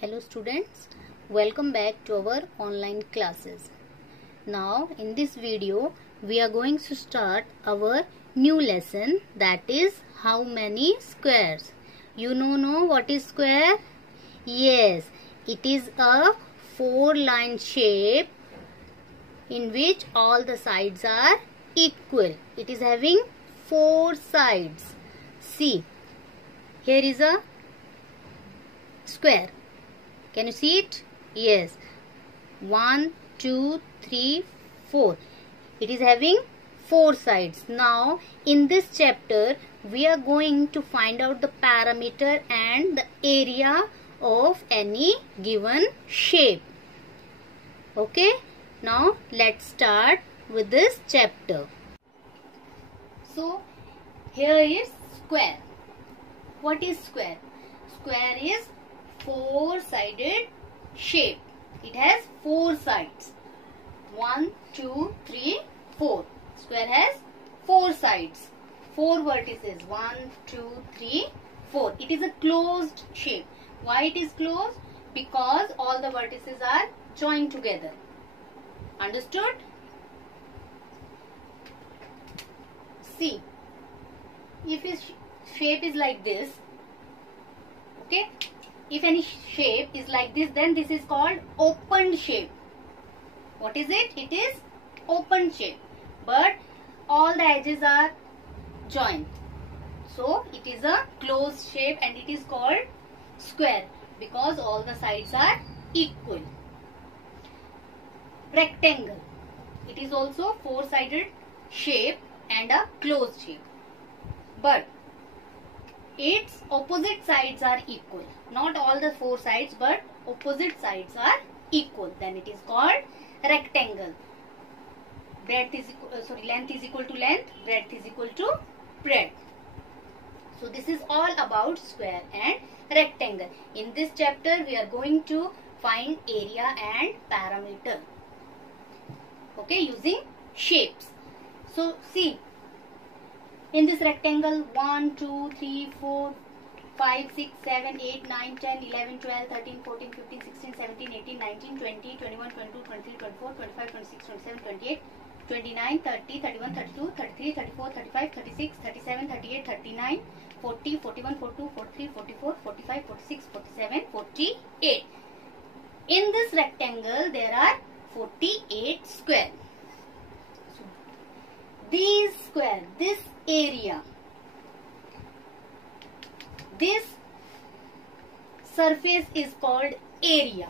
Hello students, welcome back to our online classes. Now in this video we are going to start our new lesson, that is how many squares. You know what is square? Yes, it is a 4-line shape in which all the sides are equal. It is having 4 sides. See, here is a square. Can you see it? Yes. 1, 2, 3, 4. It is having 4 sides. Now, in this chapter, we are going to find out the parameter and the area of any given shape. Okay. Now, let's start with this chapter. So, here is square. What is square? Square is 4-sided shape. It has 4 sides. 1, 2, 3, 4. Square has 4 sides. 4 vertices. 1, 2, 3, 4. It is a closed shape. Why it is closed? Because all the vertices are joined together. Understood? See, if its shape is like this, okay? If any shape is like this, then this is called open shape. What is it? It is open shape. But all the edges are joined. So, it is a closed shape and it is called square because all the sides are equal. Rectangle. It is also 4-sided shape and a closed shape. But its opposite sides are equal. Not all the 4 sides, but opposite sides are equal. Then it is called rectangle. Length is equal to length, breadth is equal to breadth. So this is all about square and rectangle. In this chapter, we are going to find area and parameter. Okay, using shapes. So see, in this rectangle, 1, 2, 3, 4, 5, 6, 7, 8, 9, 10, 11, 12, 13, 14, 15, 16, 17, 18, 19, 20, 21, 22, 23, 24, 25, 26, 27, 28, 29, 30, 31, 32, 33, 34, 35, 36, 37, 38, 39, 40, 41, 42, 43, 44, 45, 46, 47, 48. In this rectangle, there are 48 squares. So, these squares, this area, this surface is called area.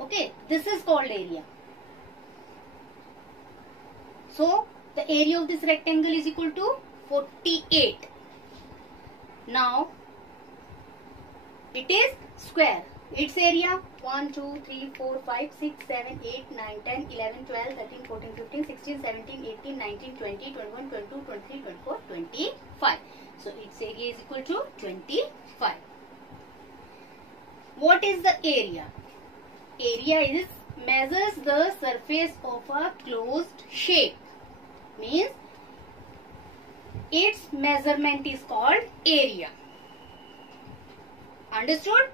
Okay, this is called area. So, the area of this rectangle is equal to 48. Now, it is square. Its area 1, 2, 3, 4, 5, 6, 7, 8, 9, 10, 11, 12, 13, 14, 15, 16, 17, 18, 19, 20, 21, 22, 23, 24, 25. So, its area is equal to 25. What is the area? Area is measures the surface of a closed shape. Means its measurement is called area. Understood?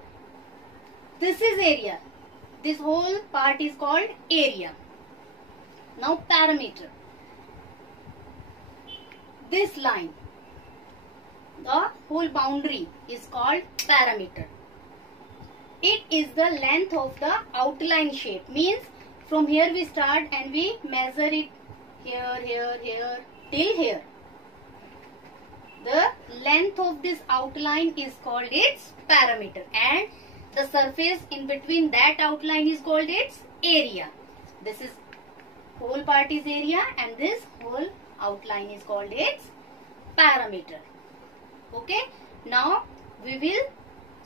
This is area. This whole part is called area. Now parameter. This line, the whole boundary is called parameter. It is the length of the outline shape. Means from here we start and we measure it here, here, here till here. The length of this outline is called its parameter and the surface in between that outline is called its area. This is whole part is area and this whole outline is called its parameter. Okay. Now we will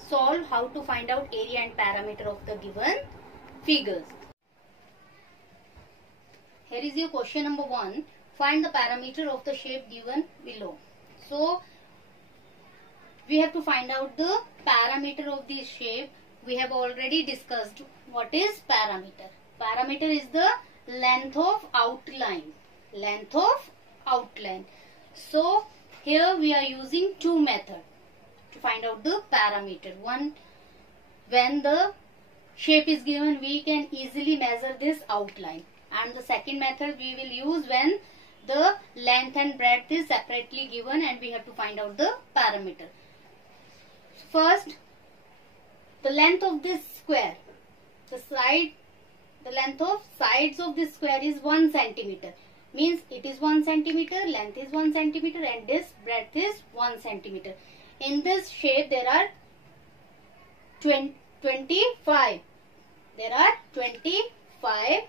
solve how to find out area and parameter of the given figures. Here is your question number 1. Find the parameter of the shape given below. So, we have to find out the parameter of this shape. We have already discussed what is parameter. Parameter is the length of outline. Length of outline. So, here we are using two methods to find out the parameter. One when the shape is given, we can easily measure this outline. And the second method we will use when the length and breadth is separately given and we have to find out the parameter. First, the length of this square, the length of sides of this square is 1 centimeter. Means it is 1 centimeter, length is 1 centimeter and this breadth is 1 centimeter. In this shape there are 25. There are 25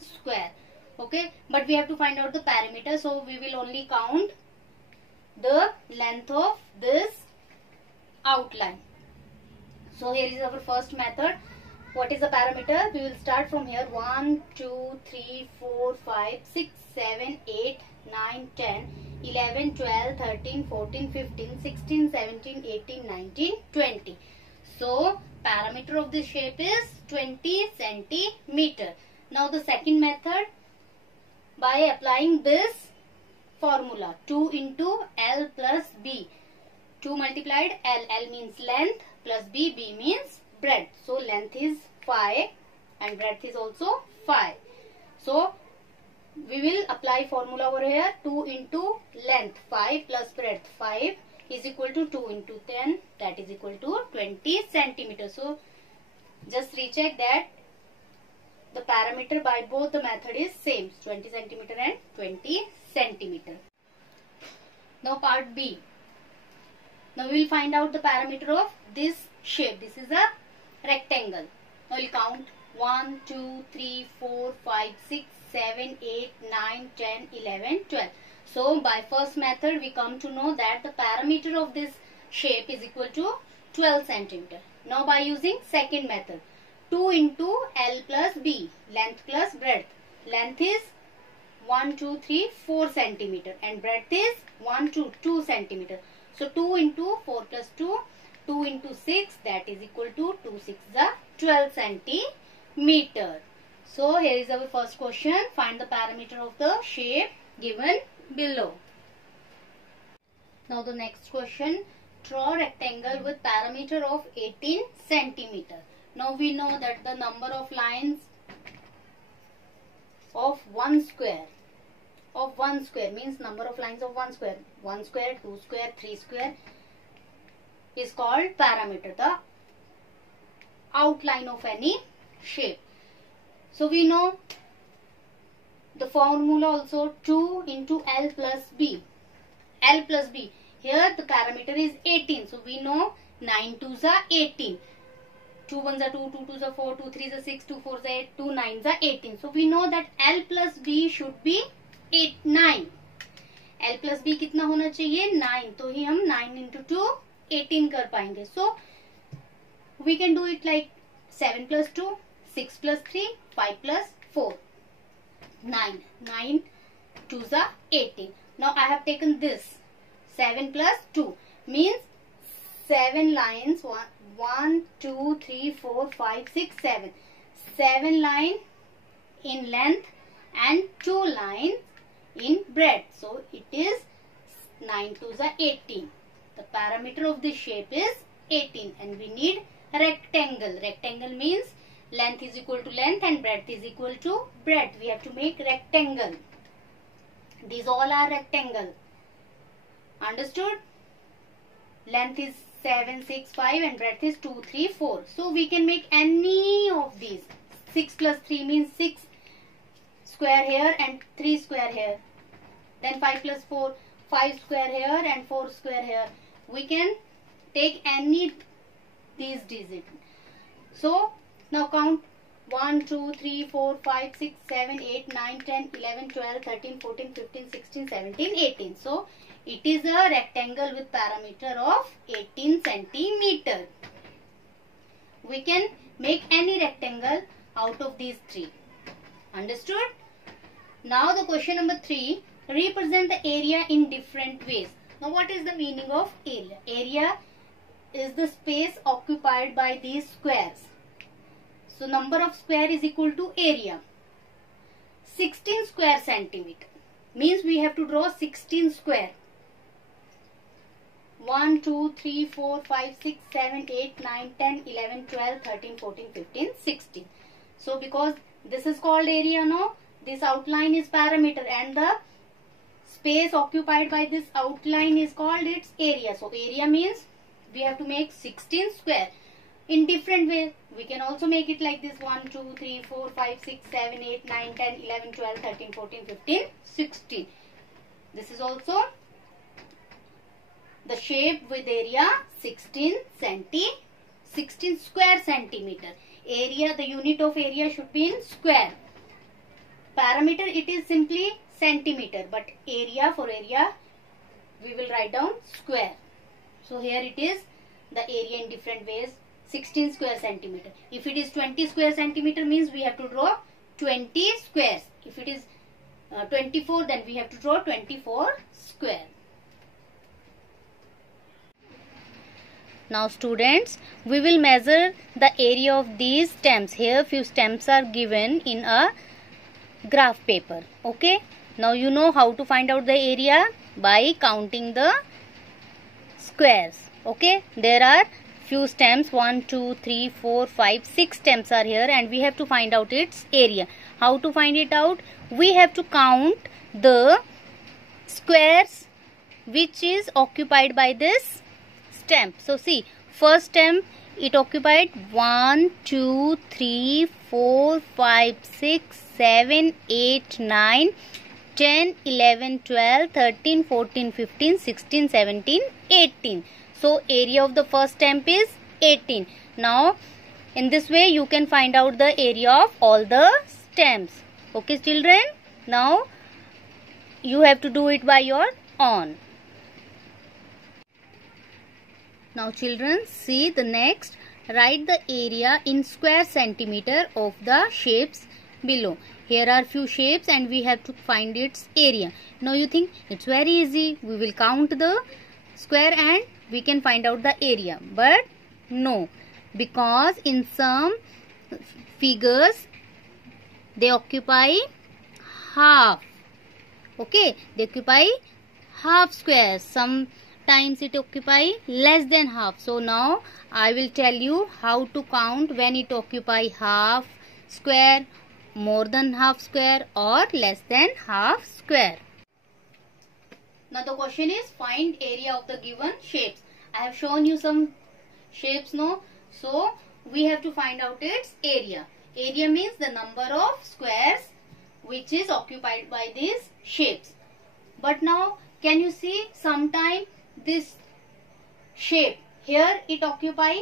square. Okay, but we have to find out the perimeter, so we will only count the length of this outline. So here is our first method. What is the parameter? We will start from here. 1, 2, 3, 4, 5, 6, 7, 8, 9, 10, 11, 12, 13, 14, 15, 16, 17, 18, 19, 20. So parameter of this shape is 20 centimeter. Now the second method, by applying this formula 2 into L plus B. 2 multiplied L. L means length plus B. B means breadth. So length is 5 and breadth is also 5. So we will apply formula over here. 2 into length 5 plus breadth 5 is equal to 2 into 10, that is equal to 20 centimeters. So just recheck that the parameter by both the method is same, 20 centimeter and 20 centimeter. Now part B. Now we will find out the parameter of this shape. This is a rectangle. Now we will count 1, 2, 3, 4, 5, 6, 7, 8, 9, 10, 11, 12. So by first method we come to know that the parameter of this shape is equal to 12 centimeter. Now by using second method, 2 into L plus B, length plus breadth. Length is 1, 2, 3, 4 centimeter and breadth is 1, 2, 2 centimeter. So 2 into 4 plus 2, 2 into 6, that is equal to 2 6 is 12 centimeter. So here is our first question. Find the parameter of the shape given below. Now the next question. Draw rectangle with parameter of 18 centimeter. Now we know that the number of lines of one square means number of lines of one square. 1 square, 2 square, 3 square is called parameter, the outline of any shape. So we know the formula also, 2 into L plus B. L plus B. Here the parameter is 18. So we know 9 2s are 18. 2 1s are 2, 2 2s are 4, 2 3s are 6, 2 4s are 8, 2 9s are 18. So we know that L plus B should be 9. L plus B कितना होना चाहिए? 9. तो ही हम 9 into 2 18 कर पाएंगे. So we can do it like 7 plus 2, 6 plus 3, 5 plus 4, 9. 9 2s are 18. Now I have taken this 7 plus 2 means 7 lines, 1, 2, 3, 4, 5, 6, 7. 7 lines in length and 2 lines in breadth. So it is 9 2s are 18. The parameter of this shape is 18 and we need rectangle. Rectangle means length is equal to length and breadth is equal to breadth. We have to make rectangle. These all are rectangle. Understood? Length is 7, 6, 5 and breadth is 2, 3, 4. So we can make any of these. 6 plus 3 means 6 square here and 3 square here. Then 5 plus 4, 5 square here and 4 square here. We can take any these digits. So now count 1, 2, 3, 4, 5, 6, 7, 8, 9, 10, 11, 12, 13, 14, 15, 16, 17, 18. So it is a rectangle with parameter of 18 centimeter. We can make any rectangle out of these three. Understood? Now the question number 3. Represent the area in different ways. Now what is the meaning of area? Area is the space occupied by these squares. So number of square is equal to area. 16 square centimeter means we have to draw 16 square. 1 2 3 4 5 6 7 8 9 10 11 12 13 14 15 16. So because this is called area, no, this outline is perimeter and the space occupied by this outline is called its area. So area means we have to make 16 square. In different way, we can also make it like this: 1 2 3 4 5 6 7 8 9 10 11 12 13 14 15 16. This is also the shape with area 16 square centimeter. Area, the unit of area should be in square. Parameter, it is simply centimeter, but area, for area we will write down square. So here it is the area in different ways, 16 square centimeter. If it is 20 square centimeter means we have to draw 20 squares. If it is 24, then we have to draw 24 square. Now students, we will measure the area of these stems. Here few stems are given in a graph paper. Okay. Now you know how to find out the area by counting the squares. Okay. There are few stems, 1 2 3 4 5 6 stems are here, and we have to find out its area. How to find it out? We have to count the squares which is occupied by this stem. So see, first stem, it occupied 1 2 3 4 5 6 7 8 9 10 11 12 13 14 15 16 17 18. So area of the first stem is 18. Now in this way you can find out the area of all the stems. Okay children, now you have to do it by your own. Now children, see the next. Write the area in square centimeter of the shapes below. Here are few shapes and we have to find its area. Now you think it's very easy. We will count the square and we can find out the area. But no, because in some figures they occupy half. Okay, they occupy half square. Sometimes it occupy less than half. So now I will tell you how to count when it occupy half square, more than half square, or less than half square. Now the question is, find area of the given shapes. I have shown you some shapes, no? So we have to find out its area. Area means the number of squares which is occupied by these shapes. But now can you see, sometime this shape, here it occupy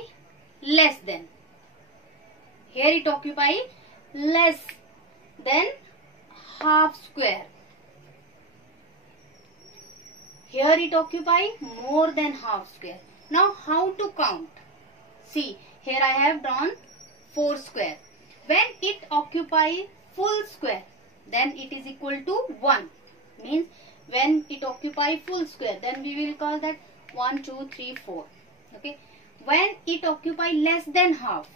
less than. Here it occupy less than half square. Here it occupy more than half square. Now how to count? See, here I have drawn 4 square. When it occupy full square, then it is equal to 1. Means when it occupy full square, then we will call that 1 2 3 4. Okay. When it occupy less than half,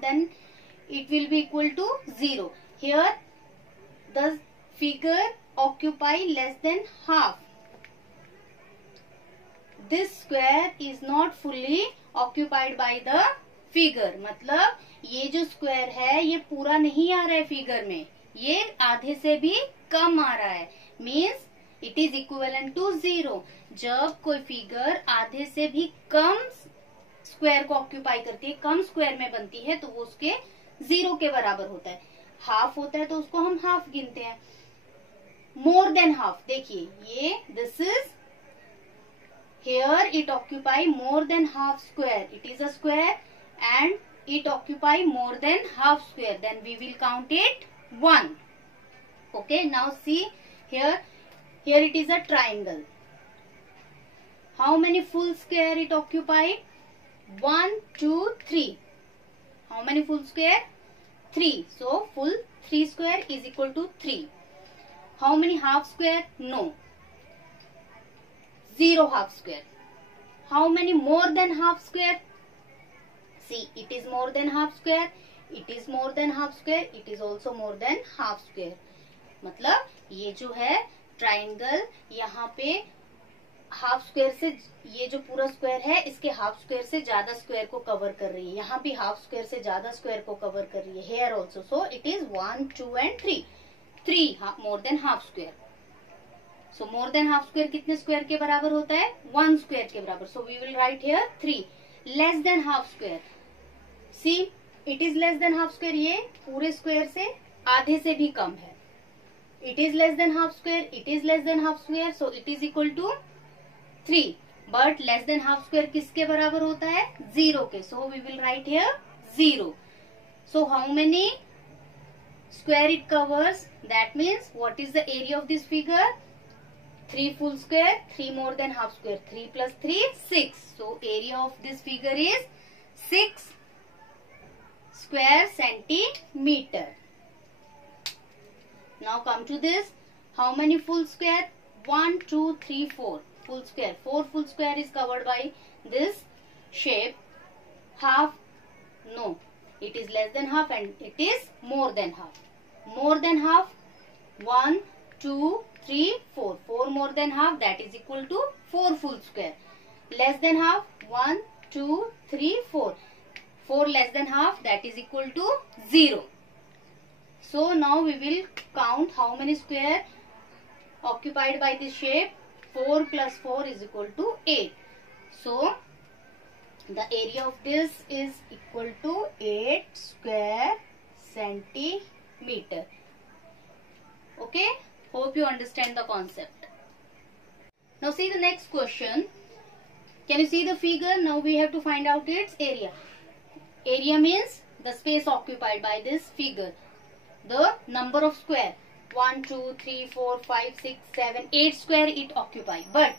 then it will be equal to 0. Here the figure occupy less than half. This square is not fully occupied by the figure. मतलब ये जो square है ये पूरा नहीं आ रहा है figure में, ये आधे से भी कम आ रहा है. Means it is equivalent to 0. जब कोई फिगर आधे से भी कम स्क्वायर को ऑक्यूपाई करती है, कम स्क्वायर में बनती है, तो वो उसके 0 के बराबर होता है. हाफ होता है तो उसको हम हाफ गिनते हैं. मोर देन हाफ, देखिए ये this is, here it occupy more than half square. It is a square and it occupy more than half square. Then we will count it 1. Okay, now see here it is a triangle. How many full square it occupy? 1 2 3. How many full square? 3. So full 3 square is equal to 3. How many half square? No. 0 half square. How many more than half square? See, it is more than half square. It is more than half square. It is also more than half square. मतलब ये जो है triangle, यहाँ पे half square से, ये जो पूरा स्क्वायर है इसके हाफ स्क्वायर से ज्यादा स्क्वायर को कवर कर रही है, यहाँ भी हाफ स्क्वायर से ज्यादा स्क्वायर को कवर कर रही है, here also. So it is 1, 2 and 3. 3 more than half square. So more than half square कितने स्क्वायर के बराबर होता है? 1 स्क्वायर के बराबर. So we will write here 3. Less than half square, see it is less than half square, ये पूरे square से आधे से भी कम है. It is less than half square, it is less than half square, so it is equal to 3. But less than half square किसके बराबर होता है? 0 के. So we will write here 0. So how many square it covers? That means what is the area of this figure? 3 full square, 3 more than half square. 3 plus 3, 6. So area of this figure is 6 square centimeter. Now come to this. How many full square? 1, 2, 3, 4. Full square. 4 full square is covered by this shape. Half, no. It is less than half and it is more than half. More than half, 1, 2, 3, 4. 4 more than half, that is equal to 4 full square. Less than half, 1, 2, 3, 4. 4 less than half, that is equal to 0. So now we will count how many square occupied by this shape. 4 plus 4 is equal to 8. So the area of this is equal to 8 square centimeter. Okay, hope you understand the concept. Now see the next question. Can you see the figure? Now we have to find out its area. Area means the space occupied by this figure. The number of square. 1, 2, 3, 4, 5, 6, 7, 8 square it occupy. But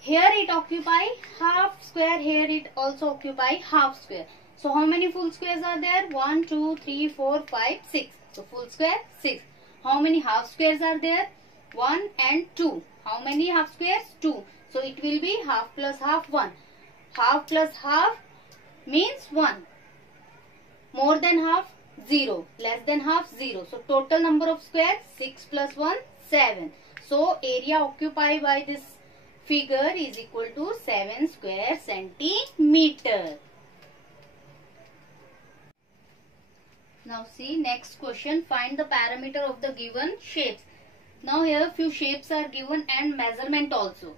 here it occupy half square, here it also occupy half square. So how many full squares are there? 1, 2, 3, 4, 5, 6. So full square 6. How many half squares are there? 1 and 2. How many half squares? 2. So it will be half plus half 1. Half plus half means 1. More than half 0. Less than half 0. So total number of squares 6 plus 1 7. So area occupied by this figure is equal to 7 square centimeter. Now see next question. Find the parameter of the given shapes. Now here few shapes are given and measurement also.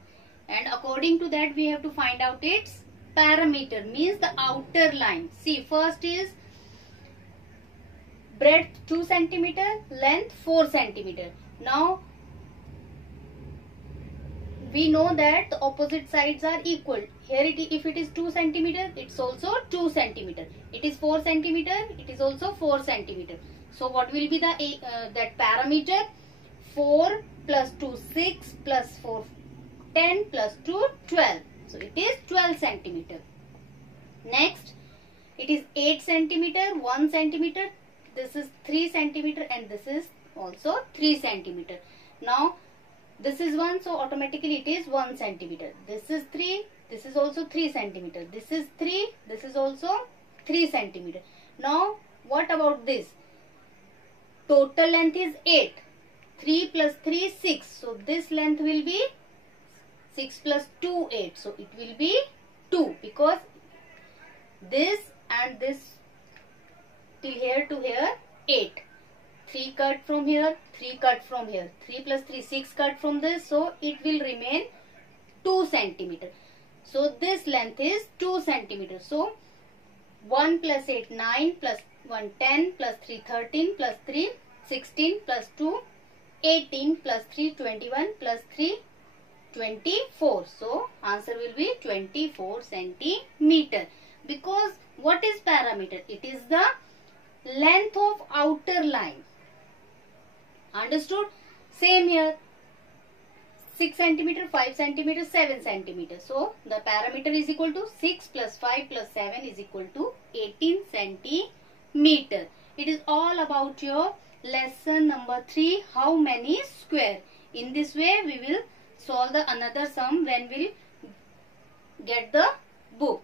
And according to that we have to find out its parameter, means the outer line. See, first is breadth 2 centimeter, length 4 centimeter. Now we know that the opposite sides are equal. Here if it is 2 centimeter, it's also 2 centimeter. It is 4 centimeter, it is also 4 centimeter. So what will be the that parameter? 4 plus 2 6 plus 4 10 plus 2 12. So it is 12 centimeter. Next, it is 8 centimeter, 1 centimeter. This is 3 centimeter and this is also 3 centimeter. Now this is 1, so automatically it is 1 centimeter. This is 3, this is also 3 centimeter. This is 3, this is also 3 centimeter. Now what about this? Total length is 8. 3 plus 3 6. So this length will be 6 plus 2 8. So it will be 2, because this and this till here to here 8. 3 cut from here, 3 cut from here. 3 plus 3 6 cut from this. So it will remain 2 centimeter. So this length is 2 centimeter. So 1 plus 8 9 plus 1 10 plus 3 13 plus 3 16 plus 2 18 plus 3 21 plus 3 24. So answer will be 24 centimeter. Because what is parameter? It is the length of outer line. Understood? Same here. 6 centimeter, 5 centimeter, 7 centimeter. So the parameter is equal to 6 plus 5 plus 7 is equal to 18 centimeter. It is all about your lesson number 3. How many square? In this way we will solve the another sum when we will get the book.